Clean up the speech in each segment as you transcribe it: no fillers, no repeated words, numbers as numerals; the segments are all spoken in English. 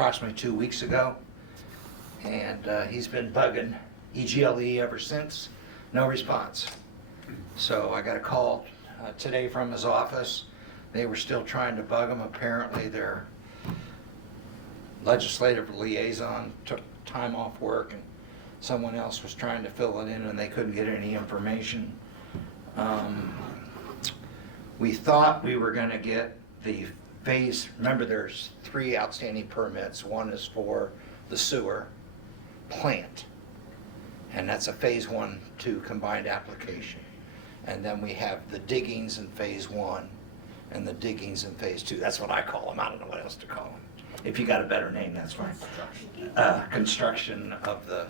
approximately 2 weeks ago. And he's been bugging EGLE ever since. No response. So I got a call today from his office. They were still trying to bug him. Apparently their legislative liaison took time off work and someone else was trying to fill it in and they couldn't get any information. We thought we were going to get the phase, remember there's 3 outstanding permits. One is for the sewer plant, and that's a phase 1-2 combined application. And then we have the diggings in phase 1 and the diggings in phase 2. That's what I call them. I don't know what else to call them. If you got a better name, that's fine. Construction of the,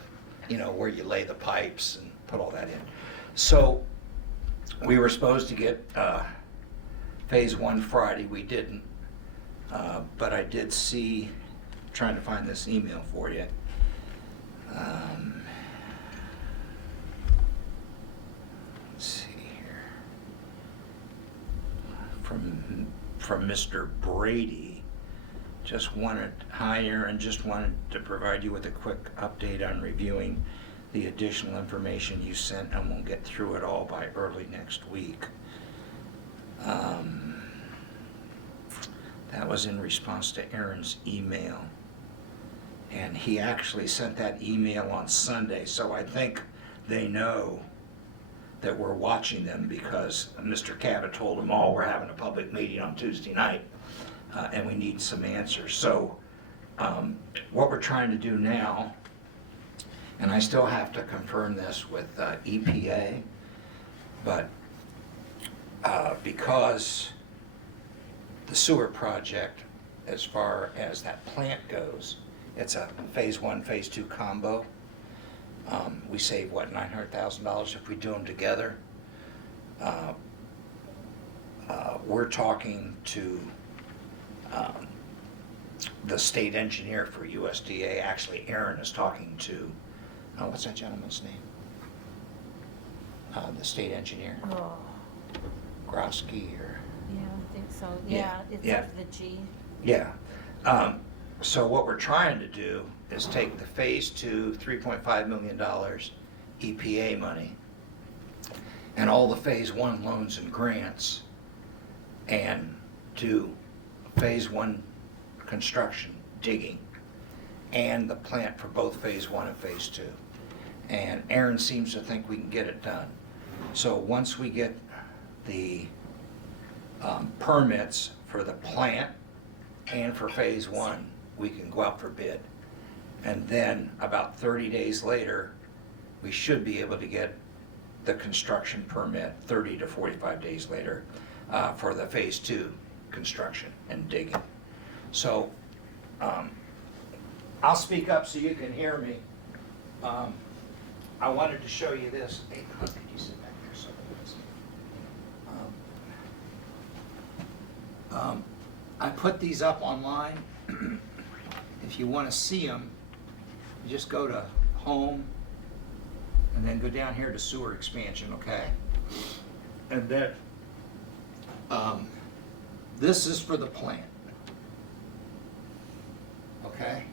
where you lay the pipes and put all that in. So we were supposed to get phase 1 Friday. We didn't. But I did see, trying to find this email for you. Let's see here. From Mr. Brady. Just wanted to provide you with a quick update on reviewing the additional information you sent, and we'll get through it all by early next week. That was in response to Aaron's email. And he actually sent that email on Sunday, so I think they know that we're watching them because Mr. Cabot told them all we're having a public meeting on Tuesday night and we need some answers. So what we're trying to do now, and I still have to confirm this with EPA, but because the sewer project, as far as that plant goes, it's a phase 1, phase 2 combo. We save, what, $900,000 if we do them together. We're talking to the state engineer for USDA. Actually, Aaron is talking to, what's that gentleman's name? The state engineer. Oh. Grosky or... Yeah, I think so. Yeah, it's after the G. Yeah. So what we're trying to do is take the phase 2, $3.5 million EPA money and all the phase 1 loans and grants and do phase 1 construction, digging, and the plant for both phase 1 and phase 2. And Aaron seems to think we can get it done. So once we get the permits for the plant and for phase 1, we can go out for bid. And then about 30 days later, we should be able to get the construction permit 30 to 45 days later for the phase 2 construction and digging. So I'll speak up so you can hear me. I wanted to show you this. Hey, could you sit back there so I put these up online. If you want to see them, you just go to home and then go down here to sewer expansion, okay? And then this is for the plant, okay?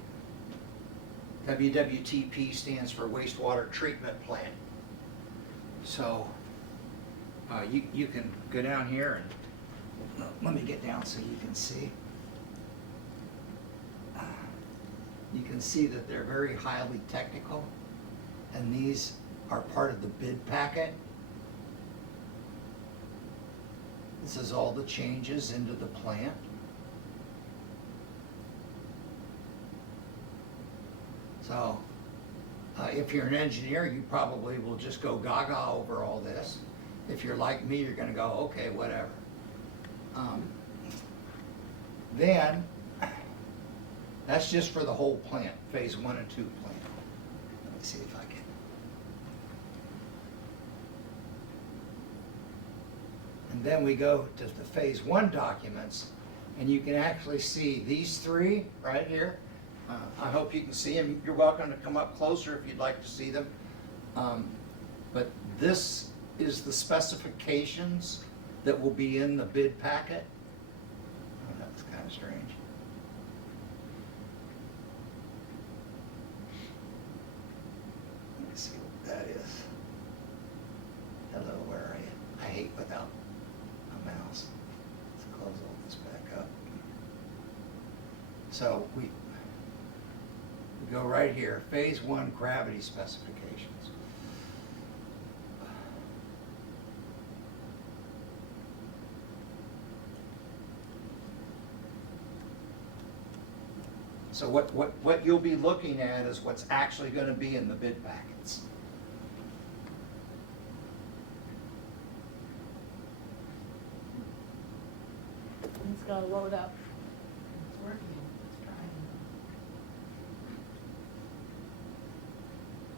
WWTP stands for wastewater treatment plant. So you can go down here and let me get down so you can see. You can see that they're very highly technical, and these are part of the bid packet. This is all the changes into the plant. So if you're an engineer, you probably will just go gaga over all this. If you're like me, you're going to go, okay, whatever. Then that's just for the whole plant, phase 1 and 2 plant. Let me see if I can. And then we go to the phase 1 documents, and you can actually see these 3 right here. I hope you can see them. You're welcome to come up closer if you'd like to see them. But this is the specifications that will be in the bid packet. Oh, that's kind of strange. So we go right here, phase 1 gravity specifications. So what you'll be looking at is what's actually going to be in the bid packets. It's gonna load up. It's working, it's trying.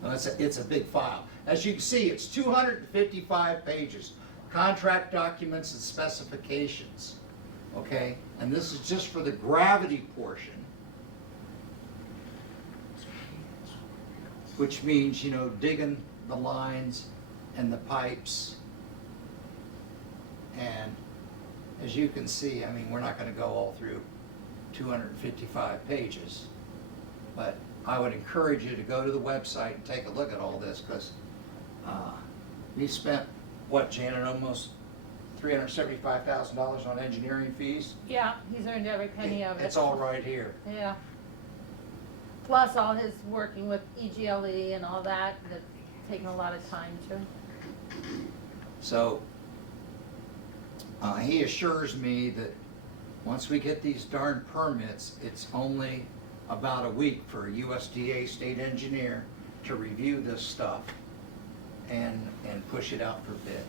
No, it's a big file. As you can see, it's 255 pages, contract documents and specifications, okay? And this is just for the gravity portion, which means, you know, digging the lines and the pipes. And as you can see, I mean, we're not gonna go all through 255 pages, but I would encourage you to go to the website and take a look at all this, because we spent, what, Janet, almost $375,000 on engineering fees? Yeah, he's earned every penny of it. It's all right here. Yeah. Plus all his working with EGLE and all that, that's taken a lot of time too. So he assures me that once we get these darn permits, it's only about a week for a USDA state engineer to review this stuff and push it out for bid.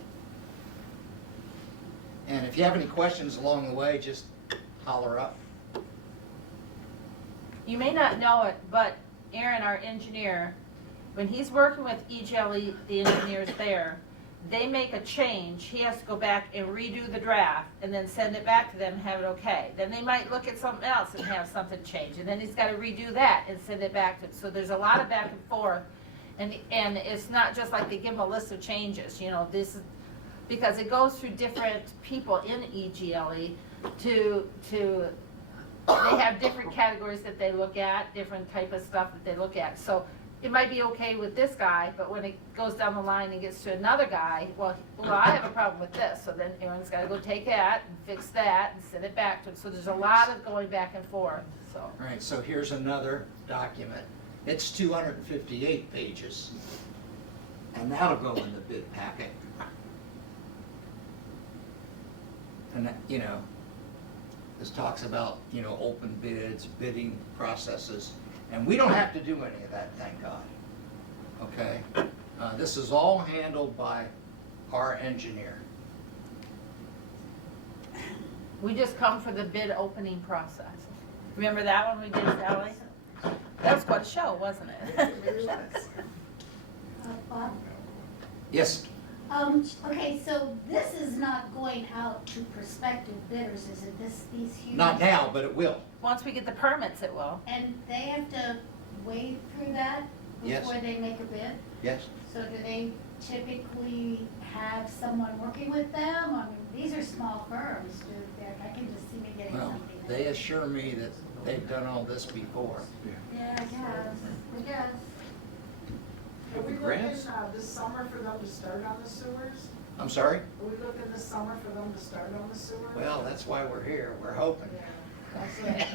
And if you have any questions along the way, just holler up. You may not know it, but Aaron, our engineer, when he's working with EGLE, the engineers there, they make a change, he has to go back and redo the draft and then send it back to them and have it okay. Then they might look at something else and have something change, and then he's gotta redo that and send it back to them. So there's a lot of back and forth, and it's not just like they give them a list of changes, you know, this is, because it goes through different people in EGLE they have different categories that they look at, different type of stuff that they look at. So it might be okay with this guy, but when it goes down the line and gets to another guy, well, I have a problem with this. So then Aaron's gotta go take that and fix that and send it back to him. So there's a lot of going back and forth, so. All right, so here's another document. It's 258 pages, and that'll go in the bid packet. And that, you know, this talks about, you know, open bids, bidding processes, and we don't have to do any of that, thank God. Okay? This is all handled by our engineer. We just come for the bid opening process. Remember that one we did, Sally? That was quite a show, wasn't it? Bob? Yes, Okay, so this is not going out to prospective bidders, is it, these huge? not now, but it will. Once we get the permits, it will. And they have to wade through that Yes. before they make a bid? Yes. So do they typically have someone working with them? I mean, these are small firms, I can just see me getting Well, something. they assure me that they've done all this before. Yeah, I guess. Are we Grants? looking this summer for them to start on the sewers? I'm sorry? Are we looking this summer for them to start on the sewers? Well, that's why we're here, we're hoping. Yeah, that's it.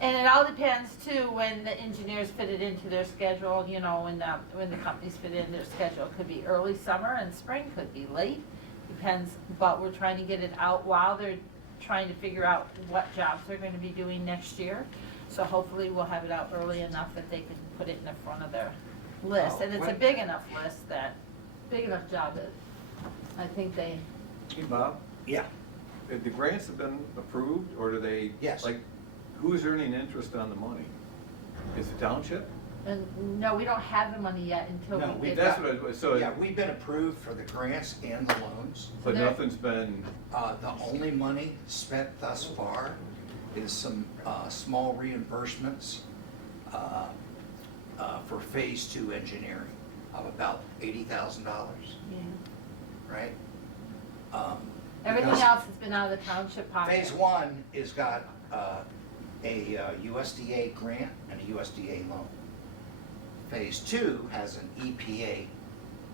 And it all depends too when the engineers fit it into their schedule, you know, when the companies fit it in their schedule. It could be early summer and spring, could be late, depends, but we're trying to get it out while they're trying to figure out what jobs they're gonna be doing next year. So hopefully we'll have it out early enough that they can put it in the front of their list. Oh, And it's a what- big enough list that, big enough job that I think they, Hey, Bob, Yeah, the grants have been approved, or do they? Yes. Like, who's earning interest on the money? Is the township? and no, we don't have the money yet until No, we we- get. That's what I, so, yeah, we've been approved for the grants and the loans. but There- nothing's been, The only money spent thus far is some small reimbursements for phase 2 engineering of about $80,000, Yeah. right? Everything Because else has been out of the township pocket. Phase 1 is got a USDA grant and a USDA loan. Phase 2 has an EPA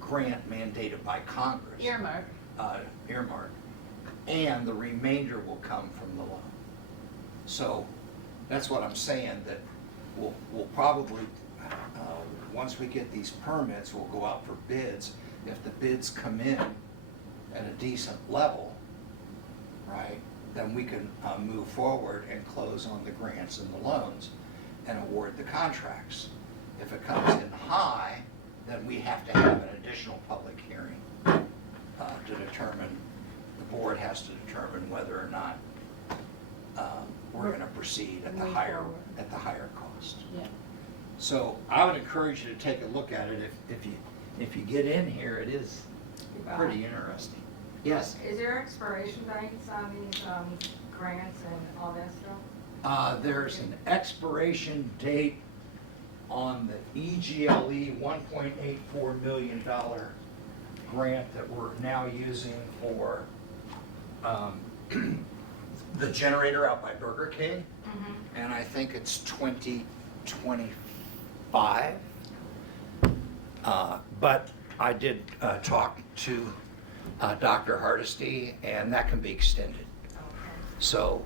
grant mandated by Congress. Earmark. Earmark, and the remainder will come from the loan. So That's what I'm saying, that we'll probably, once we get these permits, we'll go out for bids. If the bids come in at a decent level, right, then we can move forward and close on the grants and the loans and award the contracts. If it comes in high, then we have to have an additional public hearing to determine, the board has to determine whether or not we're gonna proceed at the Move higher, forward. at the higher cost. Yeah. So I would encourage you to take a look at it. If you get in here, it is pretty interesting. Yes? Is there expiration dates on these grants and all that stuff? There's an expiration date on the EGLE $1.84 million grant that we're now using for the generator out by Burger King. And I think it's 2025. But I did talk to Dr. Hardesty, and that can be extended. So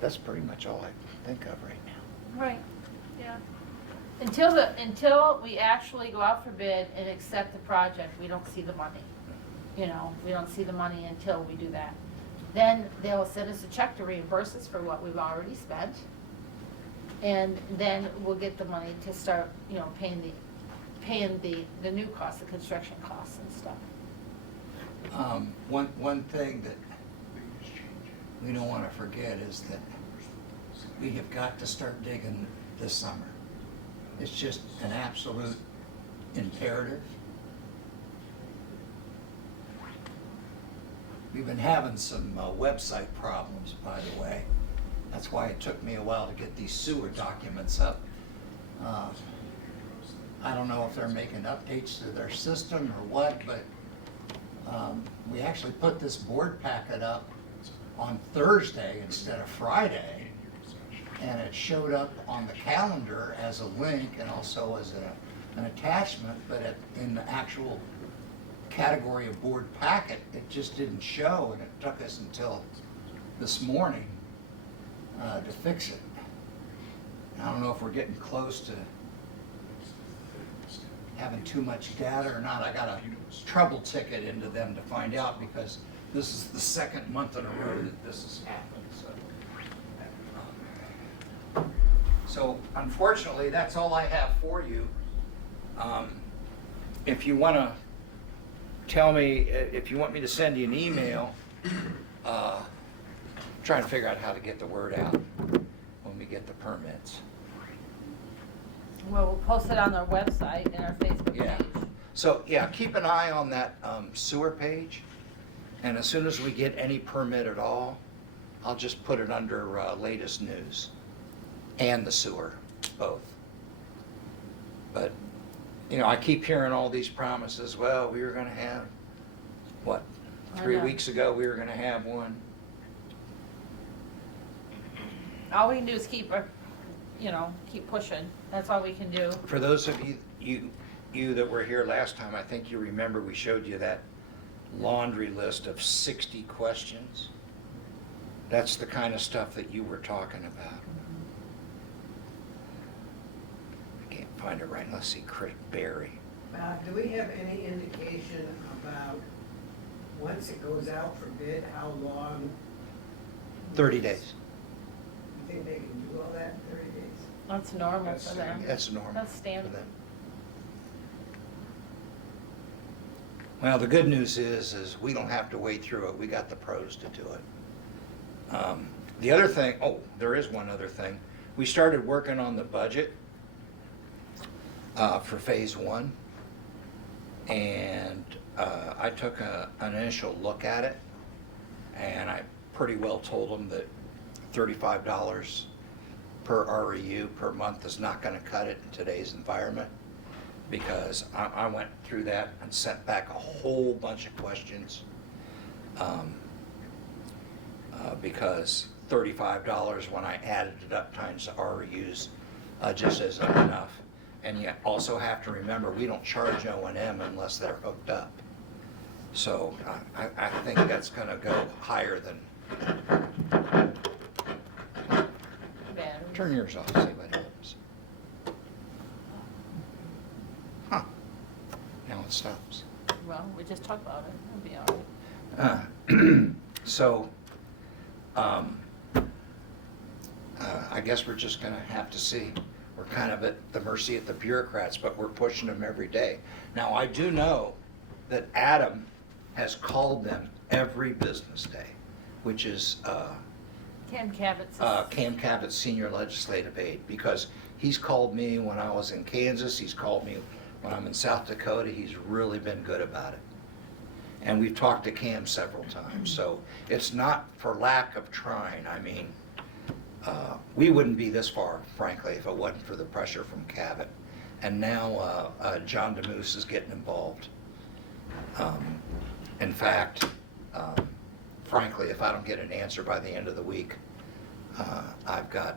that's pretty much all I can think of right now. Right, yeah. Until we actually go out for bid and accept the project, we don't see the money. You know, we don't see the money until we do that. Then they'll send us a check to reimburse us for what we've already spent. And then we'll get the money to start, you know, paying the new costs, the construction costs and stuff. One thing that we don't want to forget is that we have got to start digging this summer. It's just an absolute imperative. We've been having some website problems, by the way. That's why it took me a while to get these sewer documents up. I don't know if they're making updates to their system or what, but we actually put this board packet up on Thursday instead of Friday. And it showed up on the calendar as a link and also as an attachment, but in the actual category of board packet, it just didn't show, and it took us until this morning to fix it. I don't know if we're getting close to having too much data or not. I got a trouble ticket into them to find out, because this is the second month in a row that this has happened. So unfortunately, that's all I have for you. If you want to tell me, if you want me to send you an email, trying to figure out how to get the word out when we get the permits. Well, we'll post it on our website and our Facebook Yeah. page. So, yeah, keep an eye on that sewer page, and as soon as we get any permit at all, I'll just put it under latest news and the sewer, both. But, you know, I keep hearing all these promises. Well, we were gonna have, what, I 3 know. weeks ago, we were gonna have one. All we can do is keep pushing. That's all we can do. For those of you that were here last time, I think you remember we showed you that laundry list of 60 questions. That's the kind of stuff that you were talking about. I can't find it right. Let's see, Craig Berry. Do we have any indication about, once it goes out for bid, how long? 30 days. You think they can do all that in 30 days? That's normal for them. That's normal. That's for standard. them. Well, the good news is we don't have to wade through it. We got the pros to do it. The other thing, there is one other thing. We started working on the budget for phase 1. And I took an initial look at it, and I pretty well told them that $35 per REU per month is not going to cut it in today's environment, because I went through that and sent back a whole bunch of questions, because $35 when I added it up times the REUs just isn't enough. And you also have to remember, we don't charge O&M unless they're hooked up. So I think that's going to go higher than Turn yours off, see what happens. Huh. Now it stops. Well, we just talked about it, it'll be all right. So, I guess we're just gonna have to see. We're kind of at the mercy of the bureaucrats, but we're pushing them every day. Now, I do know that Adam has called them every business day, which is Cam Cabot's. Cam Cabot's senior legislative aide, because he's called me when I was in Kansas, he's called me when I'm in South Dakota, he's really been good about it. And we've talked to Cam several times, so it's not for lack of trying. I mean, we wouldn't be this far, frankly, if it wasn't for the pressure from Cabot. And now John DeMoose is getting involved. In fact, frankly, if I don't get an answer by the end of the week, I've got,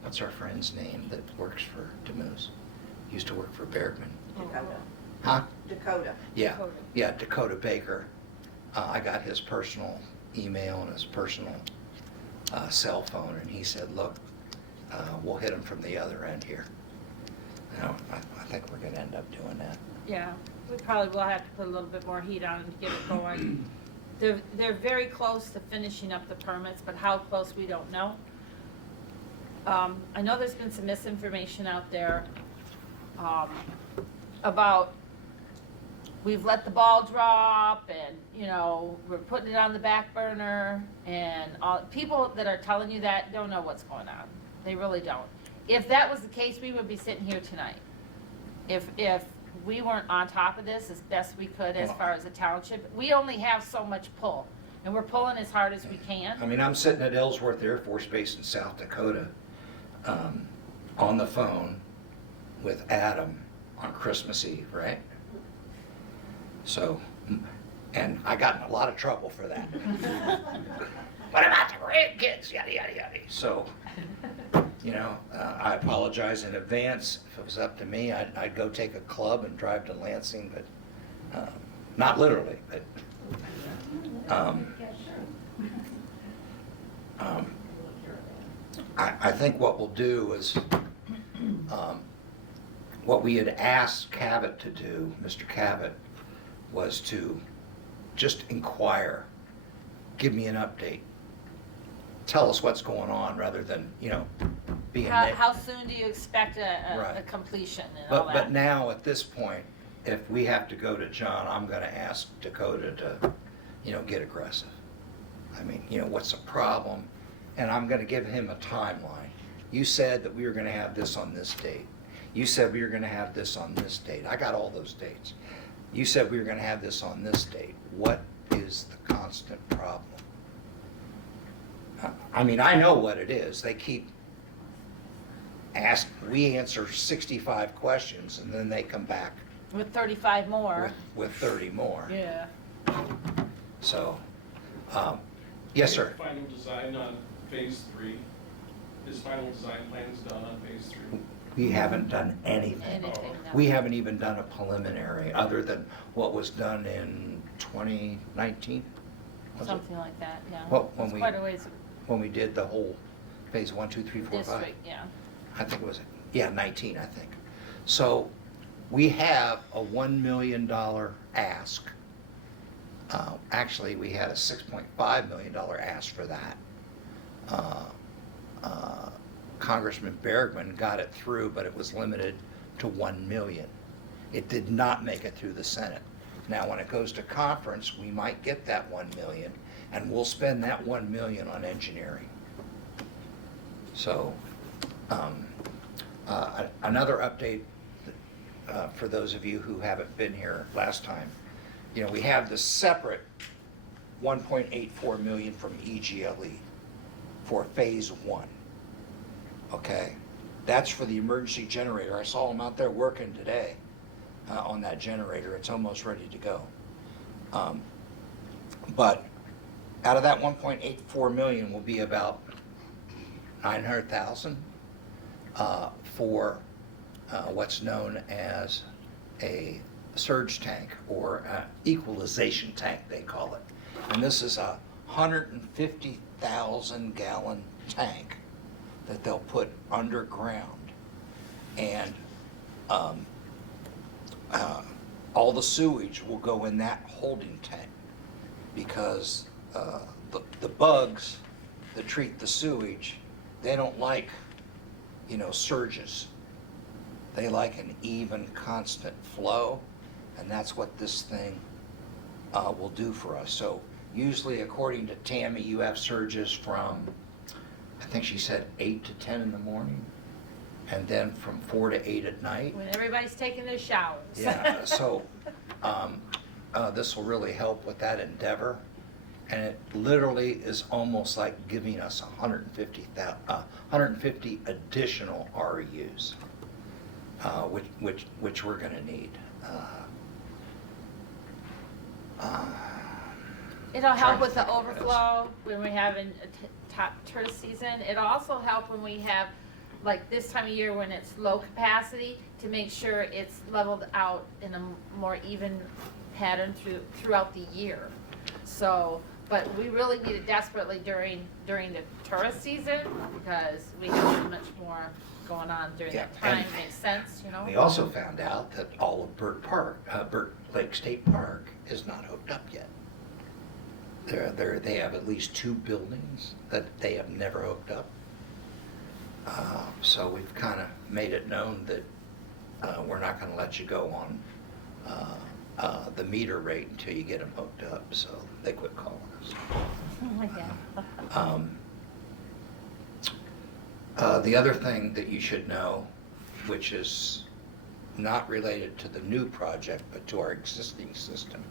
what's our friend's name that works for DeMoose? Used to work for Bergman. Dakota. Huh? Dakota. Yeah, Dakota. yeah, Dakota Baker. I got his personal email and his personal cell phone, and he said, look, we'll hit him from the other end here. Now, I think we're gonna end up doing that. Yeah, we probably will have to put a little bit more heat on it to get it going. They're very close to finishing up the permits, but how close, we don't know. I know there's been some misinformation out there about we've let the ball drop and, you know, we're putting it on the back burner, and all, people that are telling you that don't know what's going on. They really don't. If that was the case, we would be sitting here tonight. If we weren't on top of this as best we could as far as the township, we only have so much pull, and we're pulling as hard as we can. I mean, I'm sitting at Ellsworth Air Force Base in South Dakota on the phone with Adam on Christmas Eve, right? So, and I got in a lot of trouble for that. What about the grandkids? Yada, yada, yada. So, you know, I apologize in advance. If it was up to me, I'd go take a club and drive to Lansing, but not literally, but I think what we'll do is what we had asked Cabot to do, Mr. Cabot, was to just inquire, give me an update, tell us what's going on rather than, you know, being. How soon do you expect a Right. completion and all But that? now, at this point, if we have to go to John, I'm gonna ask Dakota to, you know, get aggressive. I mean, you know, what's the problem? And I'm gonna give him a timeline. You said that we were gonna have this on this date. You said we were gonna have this on this date. I got all those dates. You said we were gonna have this on this date. What is the constant problem? I mean, I know what it is. They keep we answer 65 questions, and then they come back With 35 more. with 30 more. Yeah. So, yes, sir. Final design on phase 3. His final design plan is done on phase 3. We haven't done anything. Anything, no. We haven't even done a preliminary, other than what was done in 2019? Was it? Something like that, yeah. Well, when It's we- quite a ways When we did the whole phase 1, 2, 3, 4, 5. district, yeah. I think it was, yeah, 19, I think. So we have a $1 million ask. Actually, we had a $6.5 million ask for that. Congressman Bergman got it through, but it was limited to 1 million. It did not make it through the Senate. Now, when it goes to conference, we might get that 1 million, and we'll spend that 1 million on engineering. So, another update for those of you who haven't been here last time. You know, we have the separate 1.84 million from EGLE for phase 1. Okay, that's for the emergency generator. I saw them out there working today on that generator. It's almost ready to go. But out of that 1.84 million will be about 900,000 for what's known as a surge tank, or equalization tank, they call it. And this is a 150,000 gallon tank that they'll put underground. And all the sewage will go in that holding tank, because the bugs that treat the sewage, they don't like, surges. They like an even, constant flow, and that's what this thing will do for us. So usually, according to Tammy, you have surges from, I think she said 8 to 10 in the morning, and then from 4 to 8 at night. When everybody's taking their showers. Yeah, so this will really help with that endeavor. And it literally is almost like giving us 150 additional RUs, which we're gonna need. It'll help Trying to with the think of what it is. overflow when we have in top tourist season. It'll also help when we have, like this time of year when it's low capacity, to make sure it's leveled out in a more even pattern throughout the year. So, but we really need it desperately during the tourist season, because we have so much more going on during that Yeah, time. and Makes sense, We also found out that all of Burt Lake State Park is not hooked up yet. They have at least 2 buildings that they have never hooked up. So we've kind of made it known that we're not going to let you go on the meter rate until you get them hooked up, so they quit calling us. The other thing that you should know, which is not related to the new project, but to our existing system,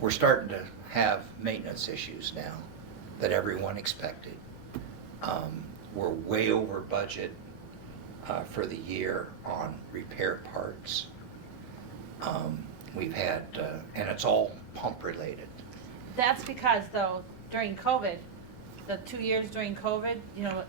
we're starting to have maintenance issues now that everyone expected. We're way over budget for the year on repair parts. We've had, and it's all pump related. That's because though, during COVID, the 2 years during COVID,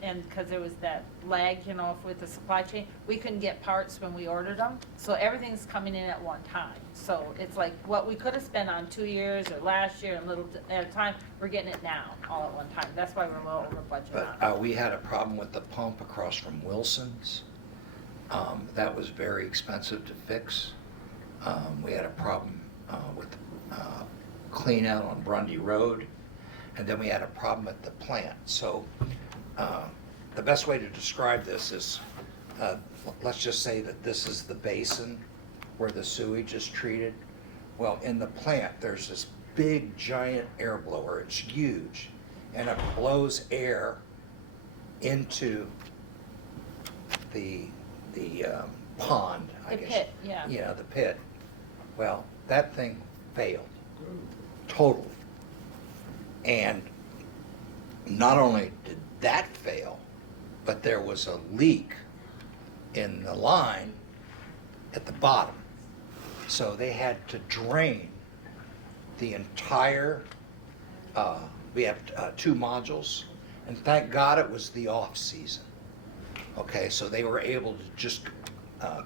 and because there was that lag, with the supply chain, we couldn't get parts when we ordered them. So everything's coming in at one time. So it's like what we could have spent on 2 years or last year and little at a time, we're getting it now all at one time. That's why we're a little over budget on it. But we had a problem with the pump across from Wilson's. That was very expensive to fix. We had a problem with clean out on Grundy Road, and then we had a problem at the plant. So the best way to describe this is, let's just say that this is the basin where the sewage is treated. Well, in the plant, there's this big giant air blower. It's huge, and it blows air into the pond, I The guess. pit, yeah. Yeah, the pit. Well, that thing failed, totally. And not only did that fail, but there was a leak in the line at the bottom. So they had to drain the entire, we have 2 modules, and thank God it was the off season. Okay, so they were able to just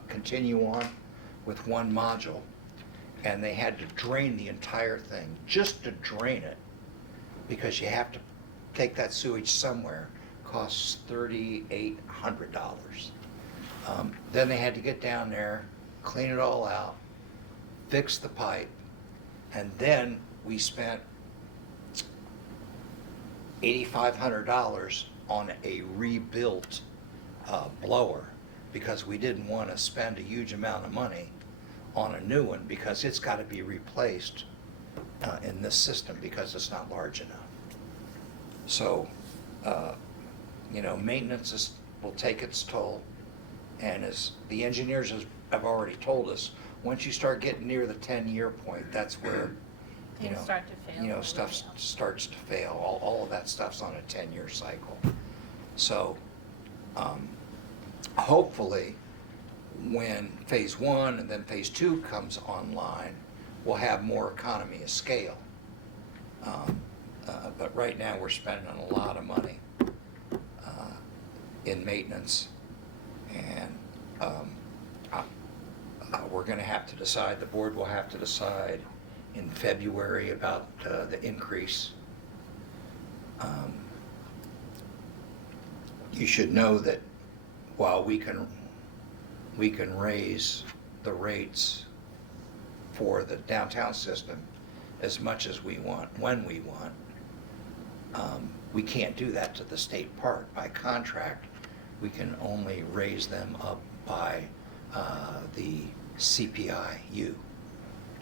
continue on with 1 module, and they had to drain the entire thing, just to drain it, because you have to take that sewage somewhere. Costs $3,800. Then they had to get down there, clean it all out, fix the pipe, and then we spent $8,500 on a rebuilt blower, because we didn't want to spend a huge amount of money on a new one, because it's got to be replaced in this system because it's not large enough. So, maintenance will take its toll, and as the engineers have already told us, once you start getting near the 10-year point, that's where Things start to fail. stuff starts to fail. All of that stuff's on a 10-year cycle. So, hopefully, when phase 1 and then phase 2 comes online, we'll have more economy of scale. But right now, we're spending a lot of money in maintenance, and we're going to have to decide, the board will have to decide in February about the increase. you should know that while we can raise the rates for the downtown system as much as we want, when we want, we can't do that to the state park. By contract, we can only raise them up by the CPI-U.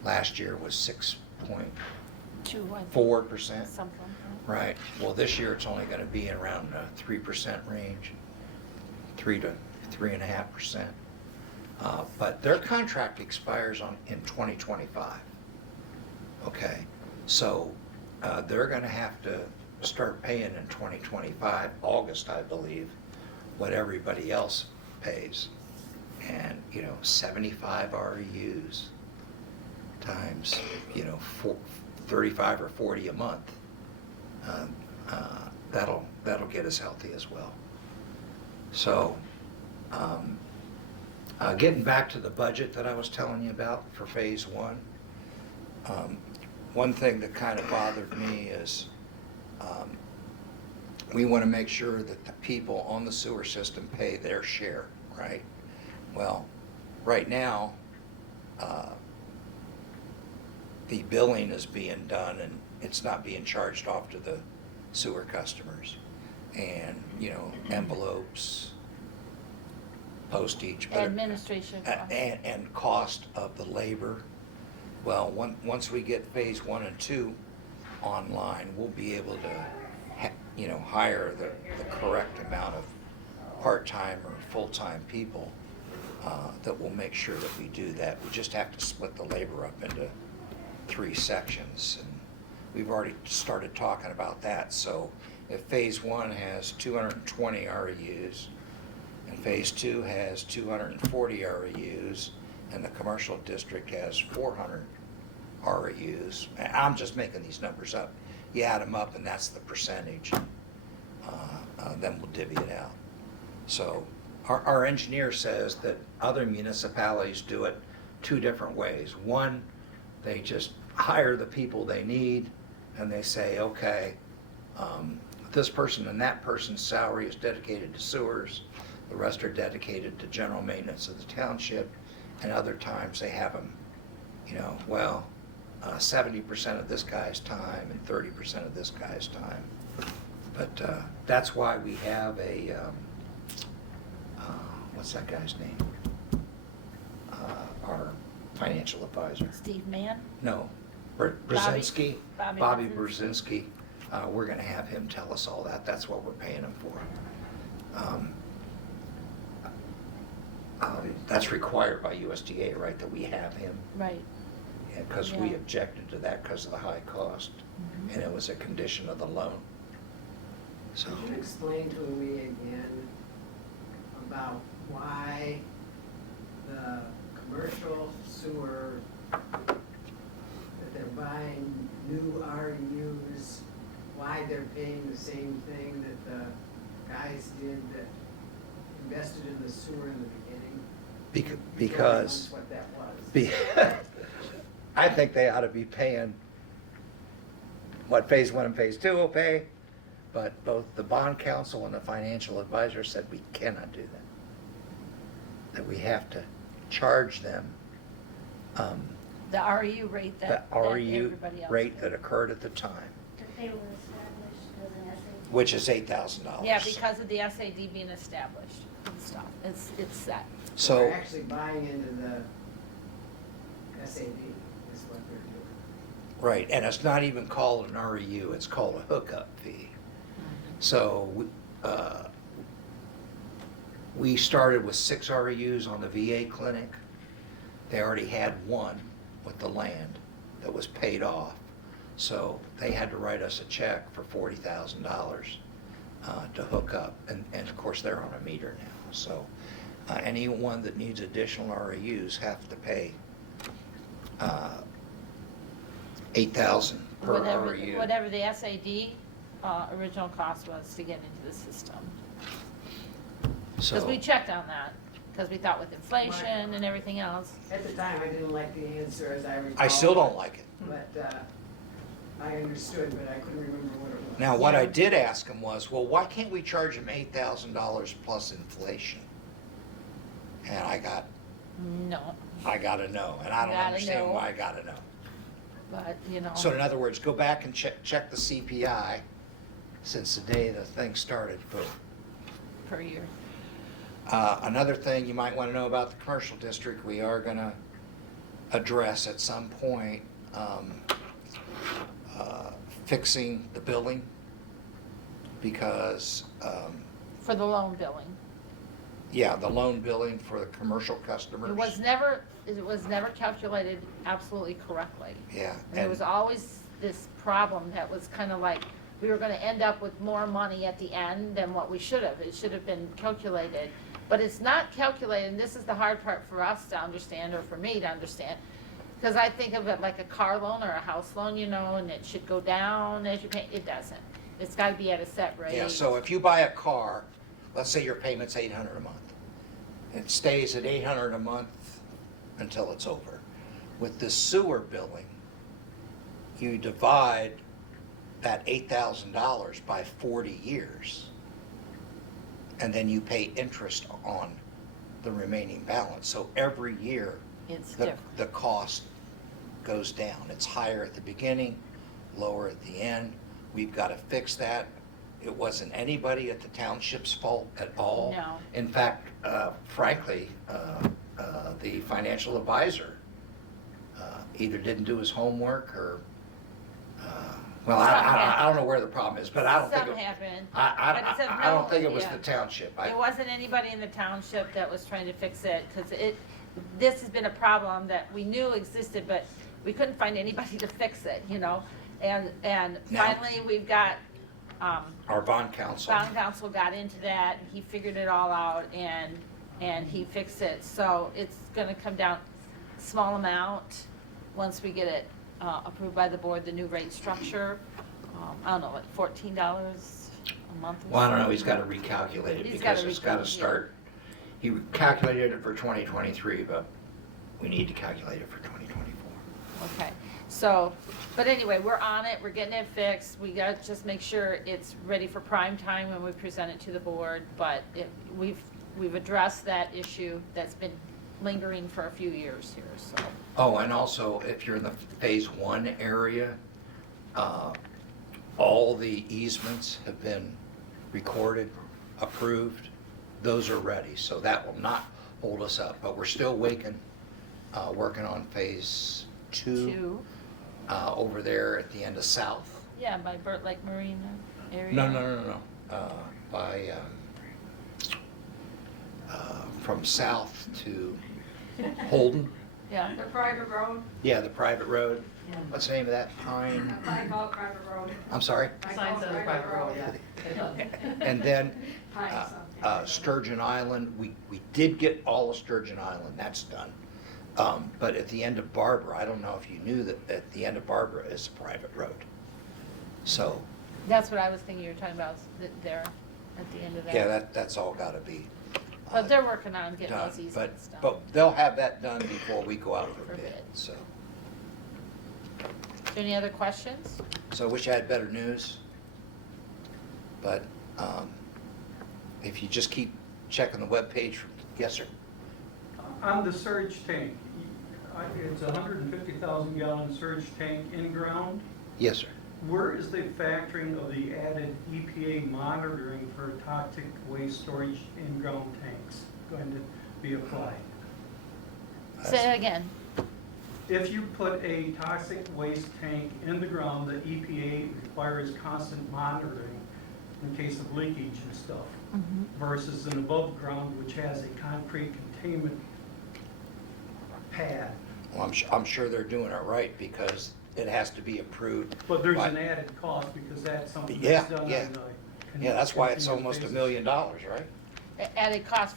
Last year was 6.4%. Something. Right. Well, this year it's only gonna be around 3% range, 3 to 3.5%. But their contract expires in 2025. Okay, so they're gonna have to start paying in 2025, August, I believe, what everybody else pays. And, 75 REUs times, 35 or 40 a month. That'll get us healthy as well. So, getting back to the budget that I was telling you about for phase one, one thing that kind of bothered me is we want to make sure that the people on the sewer system pay their share, right? Well, right now, the billing is being done and it's not being charged off to the sewer customers. And, envelopes, postage. Administration costs. And cost of the labor. Well, once we get phase 1 and 2 online, we'll be able to, hire the correct amount of part-time or full-time people that will make sure that we do that. We just have to split the labor up into 3 sections. And we've already started talking about that. So if phase 1 has 220 REUs, and phase 2 has 240 REUs, and the commercial district has 400 REUs, I'm just making these numbers up. You add them up and that's the percentage. Then we'll divvy it out. So our engineer says that other municipalities do it 2 different ways. One, they just hire the people they need and they say, okay, this person and that person's salary is dedicated to sewers. The rest are dedicated to general maintenance of the township. And other times they have them, 70% of this guy's time and 30% of this guy's time. But that's why we have a, what's that guy's name? Our financial advisor. Steve Mann? No, Brzezinski. Bobby Brzezinski. We're gonna have him tell us all that. That's what we're paying him for. That's required by USDA, right, that we have him? Right. Because we Yeah. objected to that because of the high cost, and it was a condition of the loan. So, Could you explain to me again about why the commercial sewer, that they're buying new REUs, why they're paying the same thing that the guys did that invested in the sewer in the beginning? because, What that was. I think they ought to be paying what phase 1 and phase 2 will pay, but both the bond counsel and the financial advisor said we cannot do that. That we have to charge them The REU rate the that REU everybody else rate pays. that occurred at the time, That they were established as an SAD. which is $8,000. Yeah, because of the SAD being established and stuff. It's set. So So, they're actually buying into the SAD is what they're doing. right, and it's not even called an REU, it's called a hookup fee. So, we started with 6 REUs on the VA clinic. They already had 1 with the land that was paid off. So they had to write us a check for $40,000 to hook up, and of course they're on a meter now. So anyone that needs additional REUs have to pay $8,000 per REU. Whatever the SAD original cost was to get into the system. Because we So, checked on that, because we thought with inflation and everything else. At the time, I didn't like the answer as I recall. I still don't like it. But I understood, but I couldn't remember what it was. Now, what I did ask him was, well, why can't we charge him $8,000 plus inflation? And I got No, a no, and I don't Got a understand no. why I got a no. but, So in other words, go back and check the CPI since the day the thing started, boom. per year. Another thing you might want to know about the commercial district, we are going to address at some point fixing the billing because, For the loan billing. yeah, the loan billing for the commercial customers. It was never calculated absolutely correctly. Yeah. And there was always this problem that was kind of like, we were gonna end up with more money at the end than what we should have. It should have been calculated. But it's not calculated, and this is the hard part for us to understand, or for me to understand. Because I think of it like a car loan or a house loan, and it should go down as you pay. It doesn't. It's gotta be at a set rate. Yeah, so if you buy a car, let's say your payment's $800 a month. It stays at $800 a month until it's over. With the sewer billing, you divide that $8,000 by 40 years, and then you pay interest on the remaining balance. So every year, It's the different. cost goes down. It's higher at the beginning, lower at the end. We've got to fix that. It wasn't anybody at the township's fault at all. No. In fact, frankly, the financial advisor either didn't do his homework or, well, I don't know where the problem is, but I don't think, Something happened. I But it's don't think it was yeah. the township. It wasn't anybody in the township that was trying to fix it, because this has been a problem that we knew existed, but we couldn't find anybody to fix it, And Now- finally, we've got, Our bond counsel. bond counsel got into that, and he figured it all out, and he fixed it. So it's gonna come down a small amount, once we get it approved by the board, the new rate structure. I don't know, like $14 a month or Well, I don't know, something. he's got to recalculate it He's because gotta it's got to recalculate. start. He calculated it for 2023, but we need to calculate it for 2024. Okay, so, but anyway, we're on it, we're getting it fixed, we gotta just make sure it's ready for prime time when we present it to the board, but we've addressed that issue that's been lingering for a few years here, so. Oh, and also, if you're in the phase 1 area, all the easements have been recorded, approved. Those are ready, so that will not hold us up. But we're still working on phase 2 over there at the end of South. Yeah, by Burt Lake Marina area. No. By, from South to Holden. Yeah, The private road, Yeah, the private road. What's the name of that? Pine? I call it private road. I'm sorry? I call it private road. And then Pine something. Sturgeon Island, we did get all of Sturgeon Island, that's done. But at the end of Barbara, I don't know if you knew that at the end of Barbara is a private road. So, that's what I was thinking you were talking about, there, at the end of that. yeah, that's all got to be But they're working on getting done. those easements done. But they'll have that done before we go out for For bid, bid. so. Any other questions? So I wish I had better news. But if you just keep checking the webpage, yes, sir. On the surge tank, it's a 150,000 gallon surge tank in ground. Yes, sir. Where is the factoring of the added EPA monitoring for toxic waste storage in ground tanks going to be applied? Say it again. If you put a toxic waste tank in the ground, the EPA requires constant monitoring in case of leakage and stuff, versus an above ground which has a concrete containment pad. Well, I'm sure they're doing it right because it has to be approved. But there's by- an added cost because that's something Yeah, that's done on yeah. a. Yeah, that's why it's continuous almost $1 basis. million, right? Added cost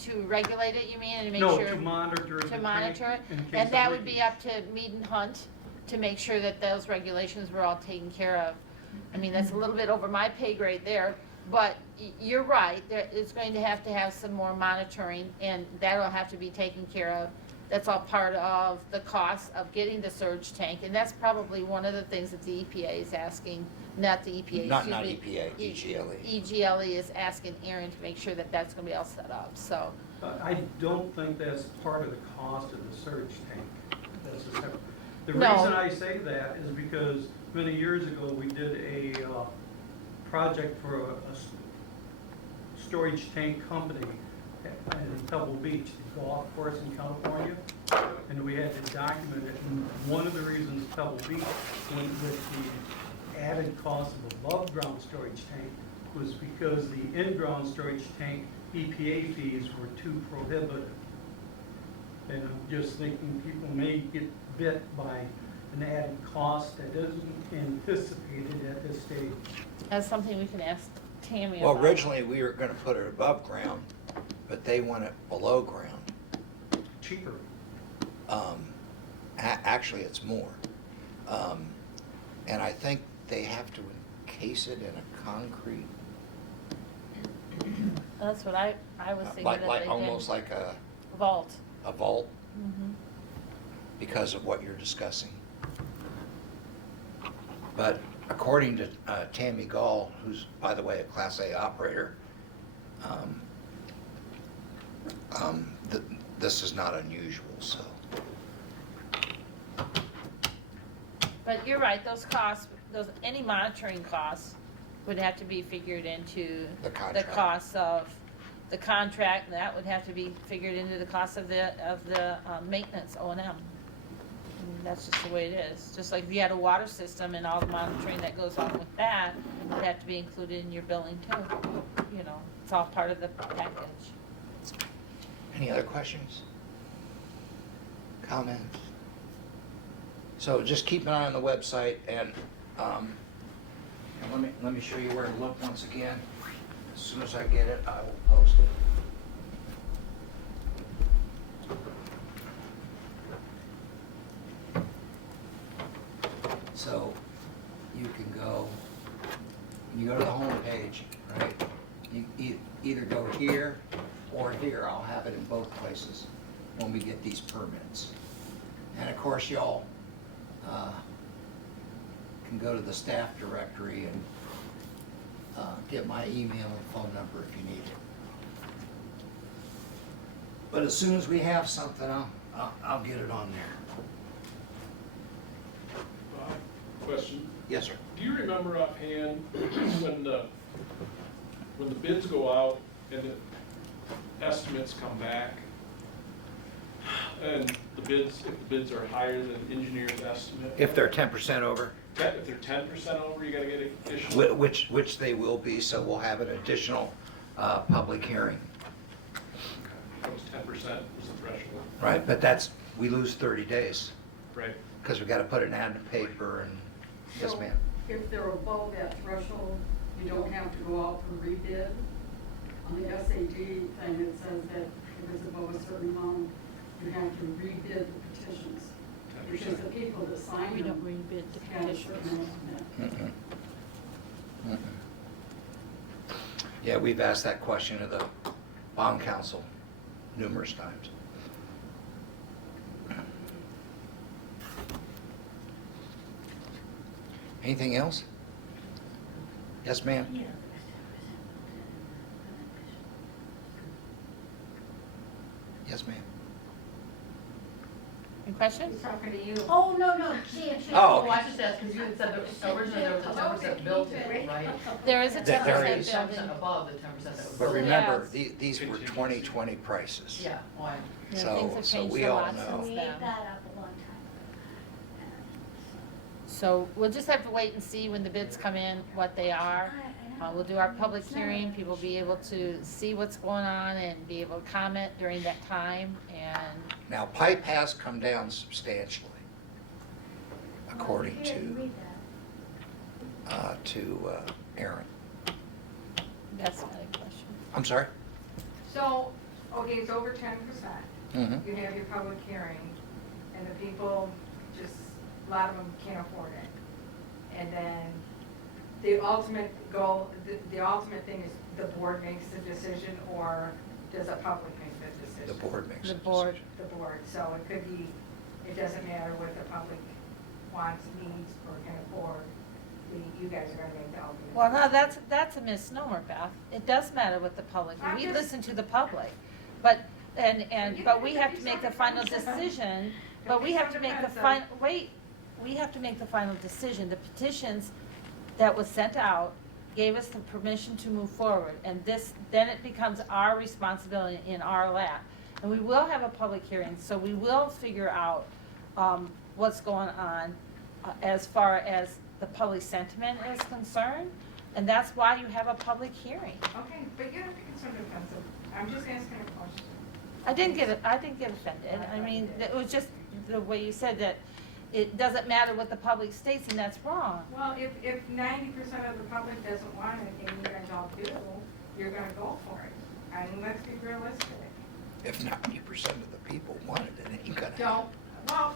to regulate it, you mean, and to make No, sure? to monitor the To tank monitor it? in case And of that would be leakage. up to Mead and Hunt to make sure that those regulations were all taken care of. I mean, that's a little bit over my pay grade there, but you're right, there is going to have some more monitoring, and that'll have to be taken care of That's all part of the cost of getting the surge tank, and that's probably one of the things that the EPA is asking, not the EPA, Not excuse me. EPA, EGLE. EGLE is asking Aaron to make sure that that's gonna be all set up, so. I don't think that's part of the cost of the surge tank. That's a separate. The No. reason I say that is because many years ago, we did a project for a storage tank company in Pebble Beach, the golf course in California, and we had to document it. And one of the reasons Pebble Beach went with the added cost of above-ground storage tank was because the in-ground storage tank EPA fees were too prohibitive. And I'm just thinking people may get bit by an added cost that isn't anticipated at this stage. That's something we can ask Tammy Well, about. originally, we were gonna put it above ground, but they want it below ground. Cheaper. Actually, it's more. And I think they have to encase it in a concrete, That's what I was thinking that like they almost did. like Vault. a vault, Mhm. because of what you're discussing. But according to Tammy Gall, who's, by the way, a Class A operator, this is not unusual, so. But you're right, those costs, any monitoring costs would have to be figured into The contract. cost of the contract, and that would have to be figured into the cost of the maintenance, O&M. And that's just the way it is. Just like if you had a water system and all the monitoring that goes on with that, would have to be included in your billing too. You know, it's all part of the package. Any other questions? Comments? So just keep an eye on the website, and let me show you where to look once again. As soon as I get it, I will post it. So you can go, you go to the home page, right? You either go here or here. I'll have it in both places when we get these permits. And of course, y'all can go to the staff directory and get my email and phone number if you need it. But as soon as we have something, I'll get it on there. Question, Yes, sir. do you remember offhand when the bids go out and the estimates come back? And if the bids are higher than engineer's estimate? If they're 10% over, If they're 10% over, you gotta get additional? which they will be, so we'll have an additional public hearing. That was 10% was the threshold, Right, but we lose 30 days, right? because we got to put an ad in the paper and, yes, So, ma'am. If they're above that threshold, you don't have to go out for rebid. On the SAD thing, it says that if it's above a certain amount, you have to rebid the petitions. Because the people that sign We don't them rebid the have a petitions. certain amount. Mm-mm. Mm-mm. Yeah, we've asked that question of the bond council numerous times. Anything else? Yes, ma'am? Yes, ma'am. Any questions? He's talking to you. Oh, no, she. Oh, Oh, I just asked, because you had said that originally there was a 10% build in, right? There is a There 10% is. building. 10% above the 10% that was But built in. remember, Yes. these were 2020 prices. Yeah, why? Yeah, So- things have so changed we a all lot know. since We then. ate that up a long time ago. So we'll just have to wait and see when the bids come in, what they are. We'll do our public hearing, people will be able to see what's going on and be able to comment during that time, and Now, pipe has come down substantially, according to Aaron. that's my question. I'm sorry? So, okay, it's over 10%. Mm-hmm. You have your public hearing, and the people just, a lot of them can't afford it. And then the ultimate goal, the ultimate thing is the board makes the decision, or does the public make the decision? decision. The board makes The a board. decision. The board, so it could be, it doesn't matter what the public wants, needs, or can afford, you guys are gonna make the ultimate. Well, no, decision. that's a misnomer, Beth. It does matter with the public. I'm We just- listen to the public. But, but we You have can to make be the final so defensive. decision, Don't but be we so have to make the defensive. final, wait, we have to make the final decision. The petitions that was sent out gave us the permission to move forward, and then it becomes our responsibility in our lap. And we will have a public hearing, so we will figure out, what's going on, as far as the public sentiment is concerned, and that's why you have a public hearing. Okay, but you don't think it's so defensive, I'm just asking a question. I didn't get offended. I mean, it was just the way you said that it doesn't matter what the public states, and that's wrong. Well, if 90% of the public doesn't want it, and you guys all do, you're gonna go for it. I mean, let's be realistic. If 90% of the people want it, it ain't gonna happen. Don't, well,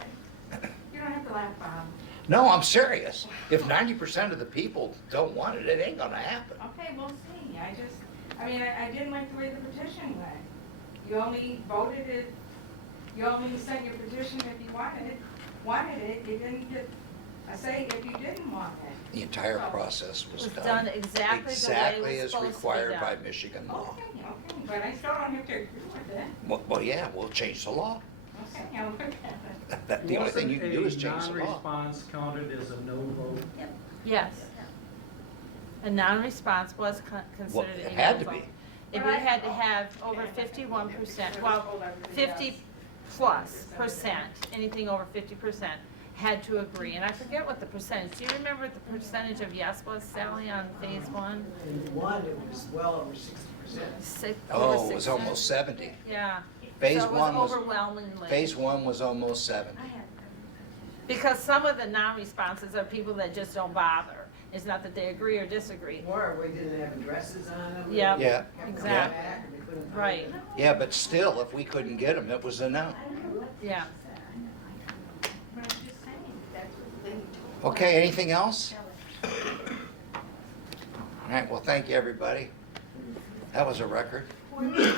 you don't have to laugh, Bob. No, I'm serious. If 90% of the people don't want it, it ain't gonna happen. Okay, we'll see, I didn't like the way the petition went. You only voted it, you only sent your petition if you wanted it, you didn't get a say if you didn't want it. The entire process was It was done done exactly the way exactly it was as supposed to be required by done. Michigan law. Okay, but I still don't have to agree with it. Well, yeah, we'll change the law. Okay, I'll look at it. The only thing you can do is change the Wasn't a law. non-response counted as a no vote? Yes. A non-response was Well, considered it a had no to be. vote. If we had to have over 51%, well, 50+%, anything over 50%, had to agree. And I forget what the percentage, do you remember what the percentage of yes was, Sally, on phase one? In one, it was well over 60%. Oh, it was almost 70. Yeah. Phase So it one was, overwhelmingly. phase one was almost 70. Because some of the non-responses are people that just don't bother. It's not that they agree or disagree. Or we didn't have addresses on them. Yep. Yeah, Kept coming exactly. back and we couldn't find Right. them. Yeah, but still, if we couldn't get them, it was a no. Yeah. But I'm just saying, that's what they told. Okay, anything else? All right, well, thank you, everybody. That was a record. Well,